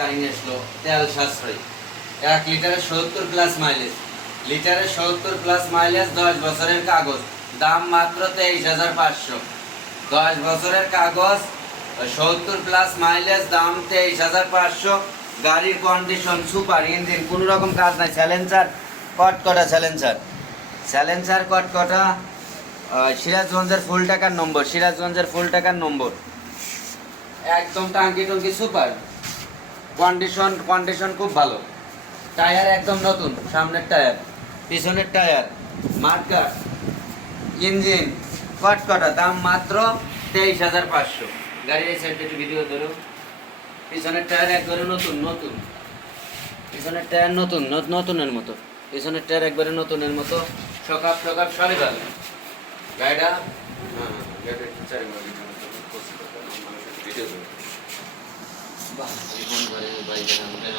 কাহিনী আসলো তেল সাশ্রয় 1 লিটারে 70 প্লাস মাইলেজ, লিটারে 70 প্লাস মাইলেজ, 10 বছরের কাগজ, দাম মাত্র 23,500। 10 বছরের কাগজ, 70 প্লাস মাইলেজ, দাম 23,500। গাড়ির কন্ডিশন সুপার, ইঞ্জিন কোনো রকম কাজ নাই, স্যালেন্সার কটকটা, স্যালেন্সার কটকটা। সিরাজগঞ্জের ফুল টাকার নম্বর, সিরাজগঞ্জের ফুল টাকার নম্বর, একদম টাঙ্কি টুঙ্কি সুপার, কন্ডিশন খুব ভালো। টায়ার একদম নতুন, সামনের টায়ার, পিছনের টায়ার, মার্কার, ইঞ্জিন কটকটা, দাম মাত্র 23,500। গাড়ির এই সাইডে একটু ভিডিও ধরো। পিছনের টায়ার একবারে নতুন, পিছনের টায়ার নতুনের মতো, পিছনের টায়ার একবারে নতুনের মতো, সকাপ সবই ভালো। গাড়িটা ভিডিও ধরো। বাহ, জীবন ভরে বাইকের আমাদের